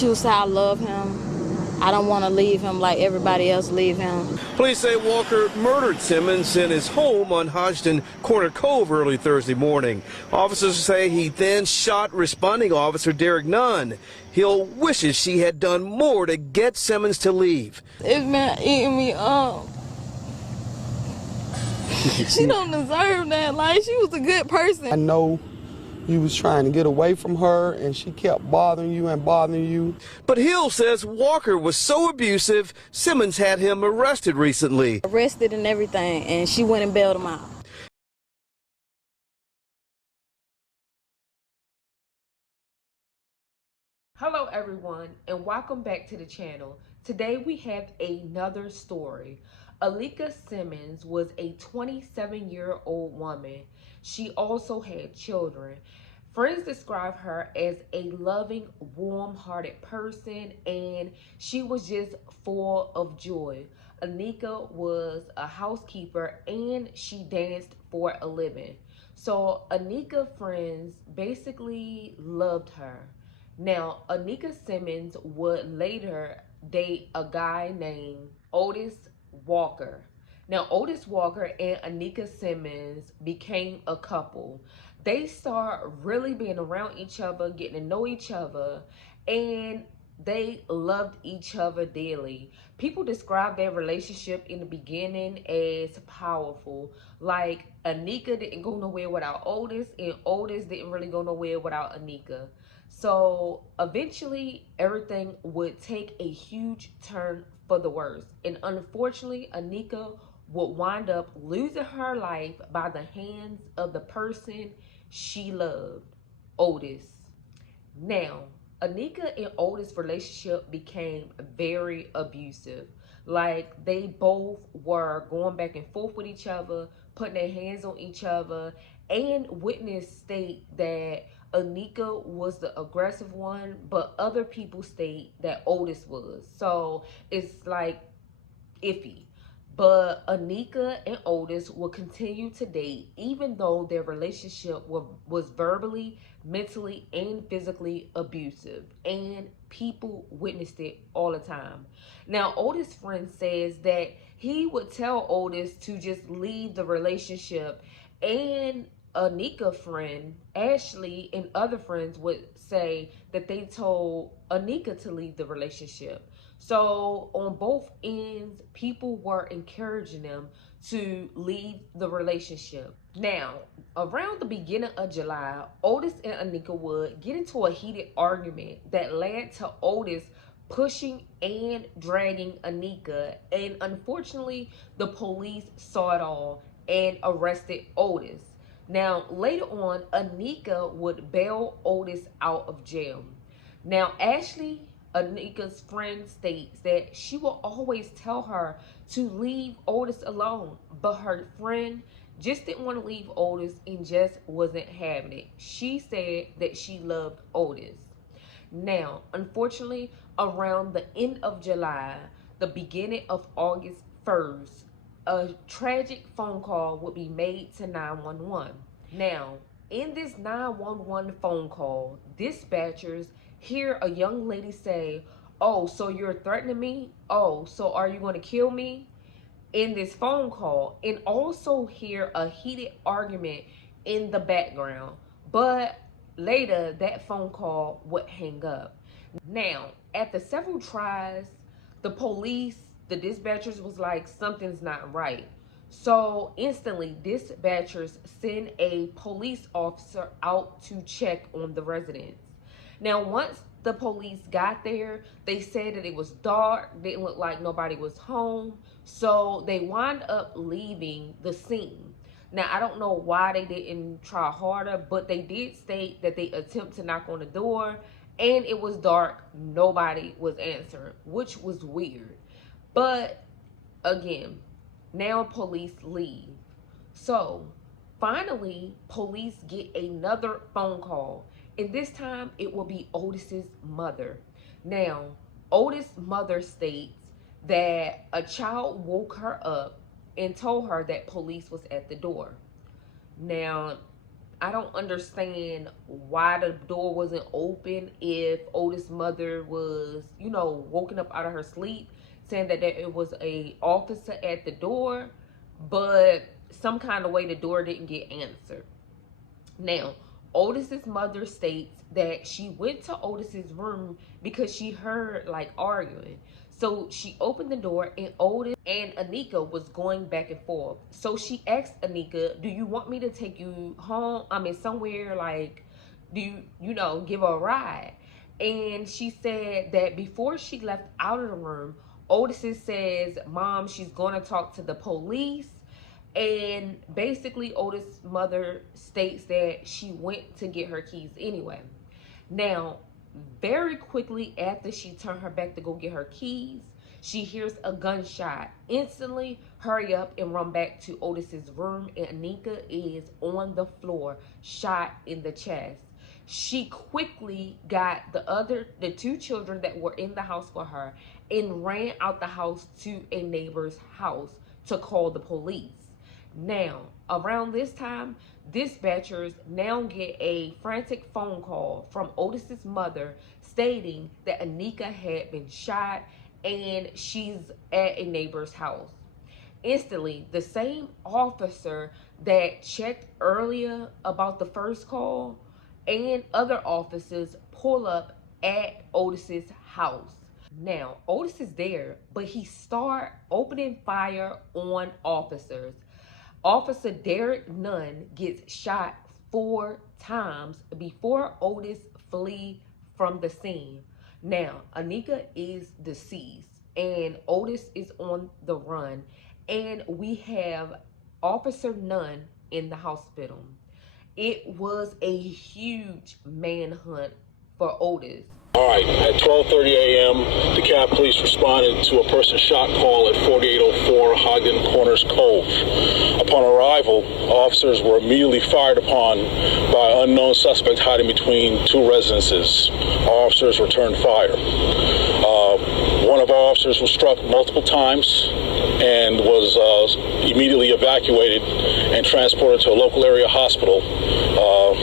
She would say, I love him. I don't want to leave him like everybody else leave him. Police say Walker murdered Simmons in his home on Hodgson Corner Cove early Thursday morning. Officers say he then shot responding officer Derek Nunn. Hill wishes she had done more to get Simmons to leave. It's been eating me up. She don't deserve that. Like, she was a good person. I know you was trying to get away from her, and she kept bothering you and bothering you. But Hill says Walker was so abusive, Simmons had him arrested recently. Arrested and everything, and she went and bailed him out. Hello everyone, and welcome back to the channel. Today we have another story. Aleka Simmons was a 27-year-old woman. She also had children. Friends describe her as a loving, warm-hearted person, and she was just full of joy. Aleka was a housekeeper and she danced for a living. So Aleka friends basically loved her. Now, Aleka Simmons would later date a guy named Otis Walker. Now, Otis Walker and Aleka Simmons became a couple. They start really being around each other, getting to know each other, and they loved each other dearly. People describe their relationship in the beginning as powerful. Like, Aleka didn't go nowhere without Otis, and Otis didn't really go nowhere without Aleka. So eventually everything would take a huge turn for the worse. And unfortunately, Aleka would wind up losing her life by the hands of the person she loved, Otis. Now, Aleka and Otis' relationship became very abusive. Like, they both were going back and forth with each other, putting their hands on each other, and witnesses state that Aleka was the aggressive one, but other people state that Otis was. So it's like iffy. But Aleka and Otis will continue to date even though their relationship was verbally, mentally, and physically abusive. And people witnessed it all the time. Now, Otis' friend says that he would tell Otis to just leave the relationship, and Aleka friend, Ashley, and other friends would say that they told Aleka to leave the relationship. So on both ends, people were encouraging them to leave the relationship. Now, around the beginning of July, Otis and Aleka would get into a heated argument that led to Otis pushing and dragging Aleka, and unfortunately, the police saw it all and arrested Otis. Now, later on, Aleka would bail Otis out of jail. Now, Ashley, Aleka's friend, states that she will always tell her to leave Otis alone, but her friend just didn't want to leave Otis and just wasn't having it. She said that she loved Otis. Now, unfortunately, around the end of July, the beginning of August 1st, a tragic phone call would be made to 911. Now, in this 911 phone call, dispatchers hear a young lady say, "Oh, so you're threatening me? Oh, so are you going to kill me?" in this phone call, and also hear a heated argument in the background. But later, that phone call would hang up. Now, after several tries, the police, the dispatchers was like, something's not right. So instantly, dispatchers send a police officer out to check on the residents. Now, once the police got there, they said that it was dark, didn't look like nobody was home, so they wound up leaving the scene. Now, I don't know why they didn't try harder, but they did state that they attempted to knock on the door, and it was dark, nobody was answering, which was weird. But again, now police leave. So finally, police get another phone call, and this time it will be Otis's mother. Now, Otis' mother states that a child woke her up and told her that police was at the door. Now, I don't understand why the door wasn't open if Otis' mother was, you know, woken up out of her sleep, saying that it was a officer at the door, but some kind of way the door didn't get answered. Now, Otis's mother states that she went to Otis's room because she heard like arguing. So she opened the door and Otis and Anika was going back and forth. So she asked Anika, "Do you want me to take you home? I mean, somewhere like, do you know, give her a ride?" And she said that before she left out of the room, Otis says, "Mom, she's going to talk to the police." And basically, Otis' mother states that she went to get her keys anyway. Now, very quickly after she turned her back to go get her keys, she hears a gunshot. Instantly, hurry up and run back to Otis's room, and Anika is on the floor, shot in the chest. She quickly got the two children that were in the house for her and ran out the house to a neighbor's house to call the police. Now, around this time, dispatchers now get a frantic phone call from Otis's mother stating that Anika had been shot and she's at a neighbor's house. Instantly, the same officer that checked earlier about the first call and other officers pull up at Otis's house. Now, Otis is there, but he start opening fire on officers. Officer Derek Nunn gets shot 4 times before Otis flee from the scene. Now, Anika is deceased and Otis is on the run, and we have Officer Nunn in the hospital. It was a huge manhunt for Otis. All right, at 12:30 a.m., the DeKalb police responded to a person shot call at 4804 Ogden Corners Cove. Upon arrival, officers were immediately fired upon by an unknown suspect hiding between two residences. Officers returned fire. One of our officers was struck multiple times and was immediately evacuated and transported to a local area hospital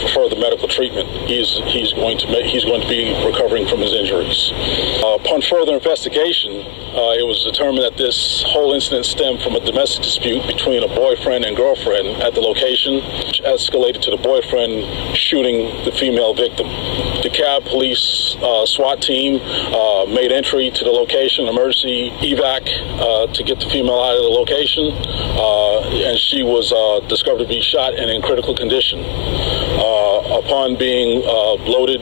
for further medical treatment. He's going to be recovering from his injuries. Upon further investigation, it was determined that this whole incident stemmed from a domestic dispute between a boyfriend and girlfriend at the location, which escalated to the boyfriend shooting the female victim. The DeKalb police SWAT team made entry to the location, emergency evac, to get the female out of the location, and she was discovered to be shot and in critical condition. Upon being loaded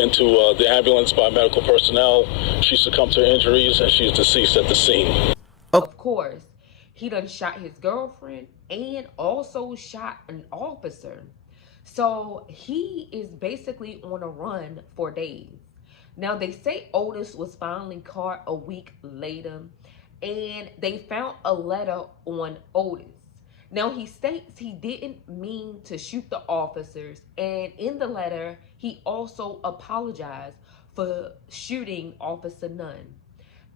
into the ambulance by medical personnel, she succumbed to her injuries and she's deceased at the scene. Of course, he done shot his girlfriend and also shot an officer. So he is basically on a run for days. Now, they say Otis was finally caught a week later, and they found a letter on Otis. Now, he states he didn't mean to shoot the officers, and in the letter, he also apologized for shooting Officer Nunn.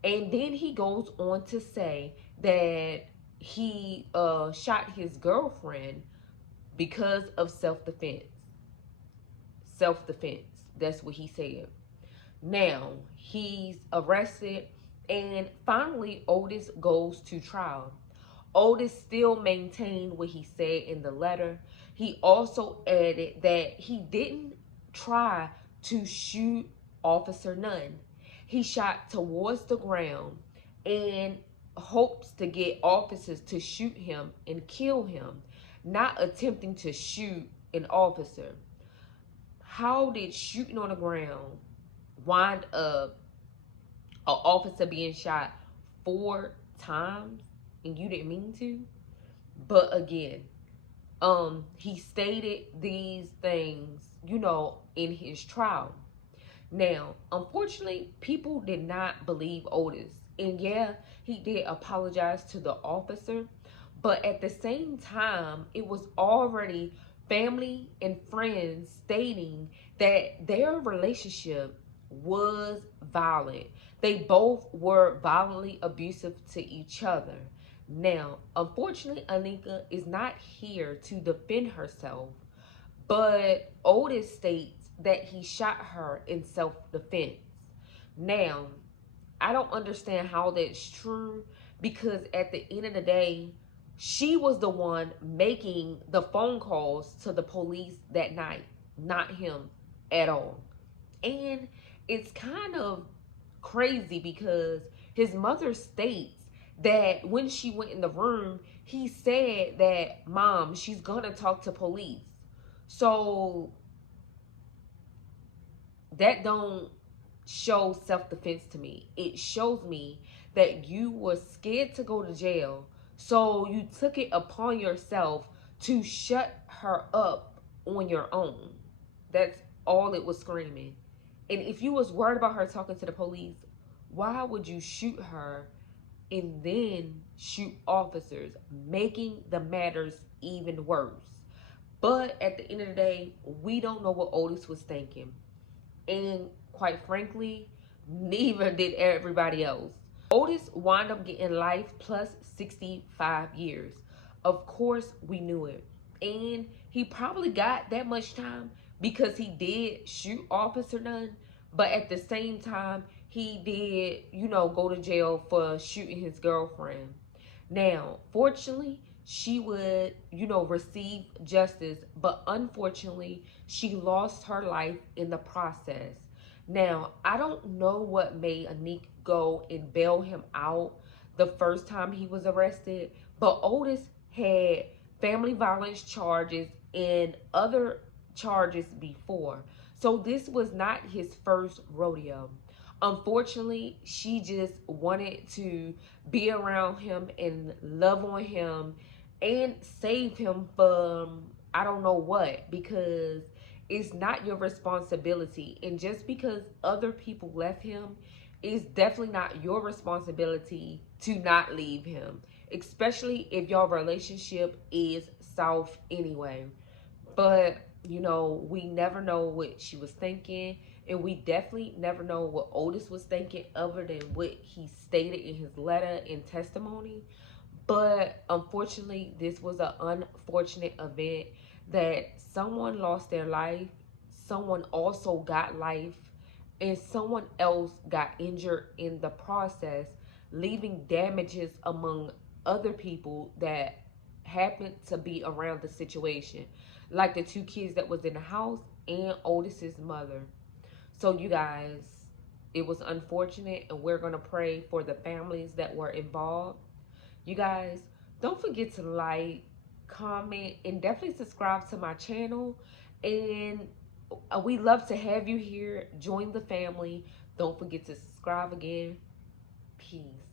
And then he goes on to say that he shot his girlfriend because of self-defense. Self-defense. That's what he said. Now, he's arrested, and finally, Otis goes to trial. Otis still maintained what he said in the letter. He also added that he didn't try to shoot Officer Nunn. He shot towards the ground and hopes to get officers to shoot him and kill him, not attempting to shoot an officer. How did shooting on the ground wind up an officer being shot 4 times and you didn't mean to? But again, he stated these things, you know, in his trial. Now, unfortunately, people did not believe Otis. And yeah, he did apologize to the officer, but at the same time, it was already family and friends stating that their relationship was violent. They both were violently abusive to each other. Now, unfortunately, Anika is not here to defend herself, But Otis states that he shot her in self-defense. Now, I don't understand how that's true, because at the end of the day, she was the one making the phone calls to the police that night, not him at all. And it's kind of crazy because his mother states that when she went in the room, he said that, "Mom, she's gonna talk to police." So that don't show self-defense to me. It shows me that you were scared to go to jail, so you took it upon yourself to shut her up on your own. That's all it was screaming. And if you was worried about her talking to the police, why would you shoot her and then shoot officers, making the matters even worse? But at the end of the day, we don't know what Otis was thinking. And quite frankly, neither did everybody else. Otis wound up getting life plus 65 years. Of course, we knew it. And he probably got that much time because he did shoot Officer Nunn. But at the same time, he did, go to jail for shooting his girlfriend. Now, fortunately, she would, receive justice, but unfortunately, she lost her life in the process. Now, I don't know what made Anik go and bail him out the first time he was arrested, but Otis had family violence charges and other charges before. So this was not his first rodeo. Unfortunately, she just wanted to be around him and love on him and save him from I don't know what, because it's not your responsibility. And just because other people left him, it's definitely not your responsibility to not leave him, especially if your relationship is south anyway. But we never know what she was thinking, and we definitely never know what Otis was thinking other than what he stated in his letter and testimony. But unfortunately, this was an unfortunate event that someone lost their life, someone also got life, and someone else got injured in the process, leaving damages among other people that happened to be around the situation, like the two kids that was in the house and Otis's mother. So you guys, it was unfortunate, and we're going to pray for the families that were involved. You guys, don't forget to like, comment, and definitely subscribe to my channel. And we love to have you here. Join the family. Don't forget to subscribe again. Peace.